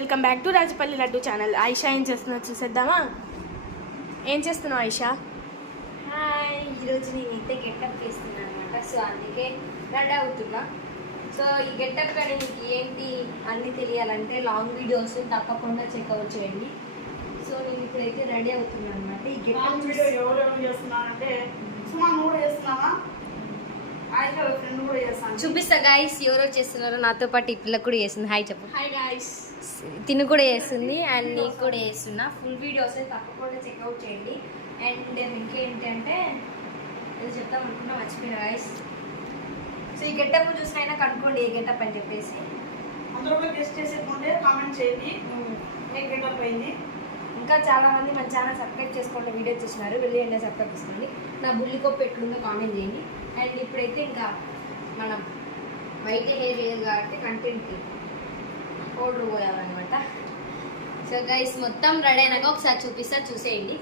Welcome back to Rajapalli laddu channel. Ayesha ఏం చేస్తున్నా చూసేద్దామా? ఏం చేస్తున్నావు ఆయిషా? హాయ్, ఈరోజు నేనైతే గెటప్ వేస్తున్నాను అనమాట. సో అందుకే రెడీ అవుతున్నా. సో ఈ గెటప్ కానీ మీకు ఏంటి అన్నీ తెలియాలంటే లాంగ్ వీడియోస్ తప్పకుండా చెక్అవుట్ చేయండి. సో నేను ఇప్పుడైతే రెడీ అవుతున్నాను అనమాట. ఈ గెటప్ వీడియో ఎవరెవరు చేస్తున్నారంటే సుమా కూడా చేస్తున్నావా, ఆయిషా వాళ్ళ ఫ్రెండ్ కూడా చేస్తాను. చూపిస్తా గాయస్ ఎవరెవరు చేస్తున్నారో. నాతో పాటు ఈ పిల్లకి కూడా చేస్తుంది. హాయ్ చెప్పు. Hi guys. తిను కూడా చేస్తుంది అండ్ నీకు కూడా చేస్తున్నా. ఫుల్ వీడియోస్ తప్పకుండా చెక్అవుట్ చేయండి. అండ్ ఇంకేంటంటే ఇది చెప్తాం అనుకున్నా, మర్చిపోయినా గాయస్. సో ఈ గెటప్ చూసినైనా కనుక్కోండి ఏ గెటప్ అని చెప్పేసి. అందరూ కూడా గెస్ట్ చేసేకుంటే కామెంట్ చేయండి ఏ గెటప్ అయింది. ఇంకా చాలా మంది మన ఛానల్ సబ్స్క్రైబ్ చేసుకోండి, వీడియో చూసినారు, వెళ్ళి సబ్స్క్రైబ్ చేసుకోండి. నా బుల్లికొప్పు ఎట్లుందో కామెంట్ చేయండి. అండ్ ఇప్పుడైతే ఇంకా మనం వైట్ హెయిర్ లేదు కాబట్టి కంటెంట్కి పౌడర్ పోయాలన్నమాట. సో గైస్ మొత్తం రెడీ అయినాక ఒకసారి చూపిస్తా, చూసేయండి.